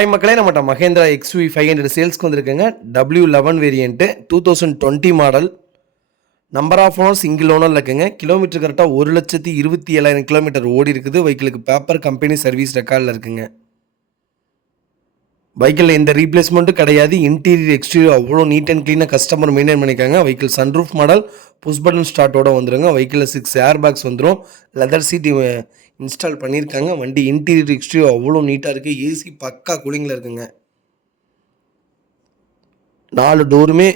Hi மக்களே, நம்மகிட்ட Mahindra XUV 500 சேல்ஸ்க்கு வந்திருக்குங்க. W11 variant 2020 model. Number of owner single ஓனரில் இருக்குங்க. கிலோமீட்டர் கரெக்டாக 1,27,000 கிலோமீட்டர் ஓடி இருக்குது. வெஹிக்கிளுக்கு பேப்பர் கம்பெனி சர்வீஸ் ரெக்கார்டில் இருக்குங்க. வெஹிக்கிளில் எந்த ரீப்ளேஸ்மெண்ட்டும் கிடையாது. இன்டீரியர் எக்ஸ்டீரியர் அவ்வளோ நீட் அண்ட் க்ளீனாக கஸ்டமர் மெயின்டைன் பண்ணிக்காங்க. Vehicle sunroof model, push button ஸ்டார்ட்டோட வந்துடுங்க. வெஹிக்கிளில் 6 ஏர் பேக்ஸ் வந்துடும். லெதர் சீட் இன்ஸ்டால் பண்ணியிருக்காங்க. வண்டி இன்டீரியர் எக்ஸ்டீரியர் அவ்வளோ நீட்டாக இருக்குது. ஏசி பக்கா கூலிங்கில் இருக்குங்க. 4 டோருமே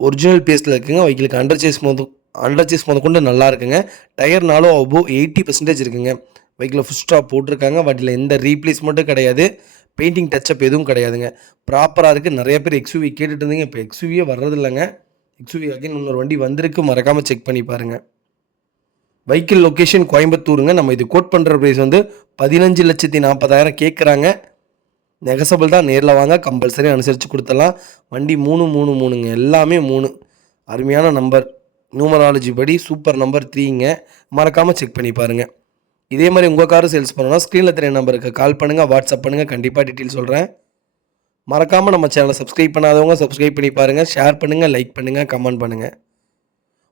ஒரிஜினல் பேஸில் இருக்குங்க. வெஹிக்கிளுக்கு அண்டர் சேஸ் கொண்டு நல்லா இருக்குங்க. டயர்னாலும் அபோவ் 80% இருக்குங்க. வெஹிக்கிளில் ஃபுல் ஸ்டாப் போட்டிருக்காங்க. வண்டியில் எந்த ரீப்ளேஸ்மெண்ட்டும் கிடையாது. பெயிண்டிங் டச்சப் எதுவும் கிடையாதுங்க. ப்ராப்பராக இருக்குது. நிறைய பேர் XUV கேட்டுட்டு இருந்தீங்க. இப்போ XUVயே வர்றது இல்லைங்க. XUV அகைன் இன்னொரு வண்டி வந்திருக்கு. மறக்காமல் செக் பண்ணி பாருங்கள். வெஹிக்கிள் லொக்கேஷன் கோயம்புத்தூருங்க. நம்ம இது கோட் பண்ணுற ப்ரைஸ் வந்து 15,40,000 கேட்குறாங்க. நெகசபிள் தான். நேரில் வாங்க, கம்பல்சரி அனுசரித்து கொடுத்துடலாம். வண்டி 333ங்க. எல்லாமே 3. அருமையான நம்பர். நியூமராலஜி படி சூப்பர் நம்பர் 3ங்க. மறக்காமல் செக் பண்ணி பாருங்கள். இதே மாதிரி உங்கள் காரும் சேல்ஸ் பண்ணணும்னா ஸ்க்ரீனில் தெரிய நம்பருக்கு கால் பண்ணுங்கள், வாட்ஸ்அப் பண்ணுங்கள். கண்டிப்பாக டீட்டெயில் சொல்கிறேன். மறக்காமல் நம்ம சேனலை சப்ஸ்கிரைப் பண்ணாதவங்க சப்ஸ்கிரைப் பண்ணி பாருங்கள். ஷேர் பண்ணுங்கள், லைக் பண்ணுங்கள், கமெண்ட் பண்ணுங்கள்.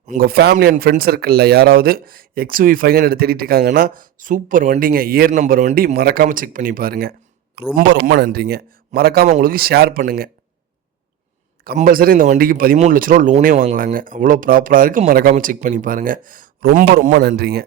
உங்கள் ஃபேமிலி அண்ட் ஃப்ரெண்ட்ஸ் சர்க்கிளில் யாராவது XUV 500 தேடிட்டு இருக்காங்கன்னா சூப்பர் வண்டிங்க. ஏர் நம்பர் வண்டி. மறக்காமல் செக் பண்ணி பாருங்கள். ரொம்ப ரொம்ப நன்றிங்க. மறக்காமல் உங்களுக்கு ஷேர் பண்ணுங்கள். கம்பல்சரி இந்த வண்டிக்கு 13 லட்ச ரூபா லோனே வாங்கலாங்க. அவ்வளோ ப்ராப்பராக இருக்குது. மறக்காமல் செக் பண்ணி பாருங்கள். ரொம்ப ரொம்ப நன்றிங்க.